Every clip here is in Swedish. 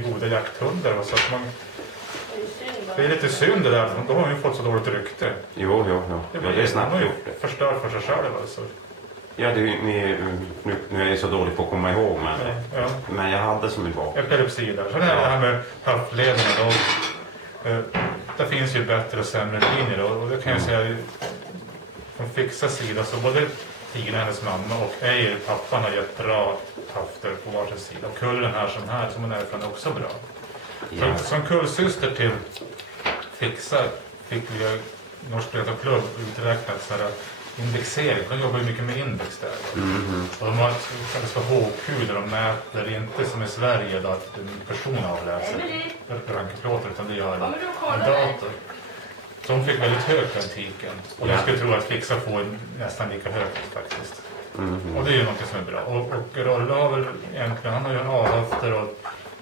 goda jakthundar. Så att man, det är lite synd det där. Då har man ju fått så dåligt rykte. Jo. Ja, det är snabbt gjort det. Förstör för sig själv alltså. Ja, nu är jag så dålig på att komma ihåg, men jag hade som ett bak. Epilepsi där. Så det här med höftledarna då. Det finns ju bättre och sämre linjer då. Och det kan jag säga från Fixa sida så både Tigern, hennes mamma och Eir, pappan, har gett bra höfter på varsin sida. Och Kullen här som hon är från är också bra. Ja. Som kullsyster till Fixa fick vi Norsk Klubb uträknat så här indexering. De jobbar ju mycket med index där. Och de har kallas för HQ där de mäter inte som i Sverige då att en person avläser rankeplåter utan det gör en dator. Så de fick väldigt högt antiken. Och jag skulle tro att Fixa får nästan lika högt faktiskt. Och det är ju något som är bra. Och Rolle har väl egentligen, han har ju en A-höfter och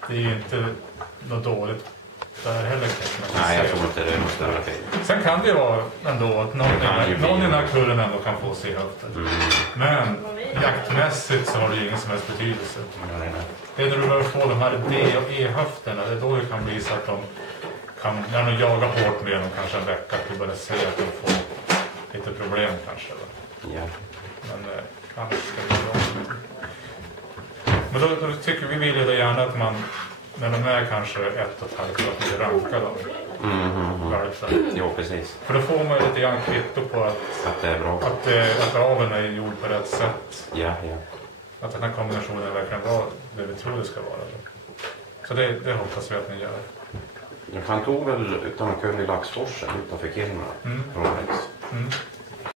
det är ju inte något dåligt där heller. Nej, jag tror inte det är något större fel. Sen kan det vara ändå att någon i den här kullen ändå kan få se höfter. Men jaktmässigt så har det ju ingen som helst betydelse. Det är när du börjar få de här D- och E-höfterna, det är då det kan bli så att de kan, när de jagar hårt med dem kanske en vecka, att du börjar se att de får lite problem kanske. Ja. Men annars ska det vara bra. Men då tycker vi vill ju gärna att man, när de är kanske 1,5 att vi rankar dem. Jo, precis. För då får man ju lite grann kvitto på att det är bra. Att aveln är gjord på rätt sätt. Ja. Att den här kombinationen verkligen var det vi tror det ska vara. Så det hoppas vi att ni gör. Han tog väl utan en kull i Laxforsen utanför Kiruna.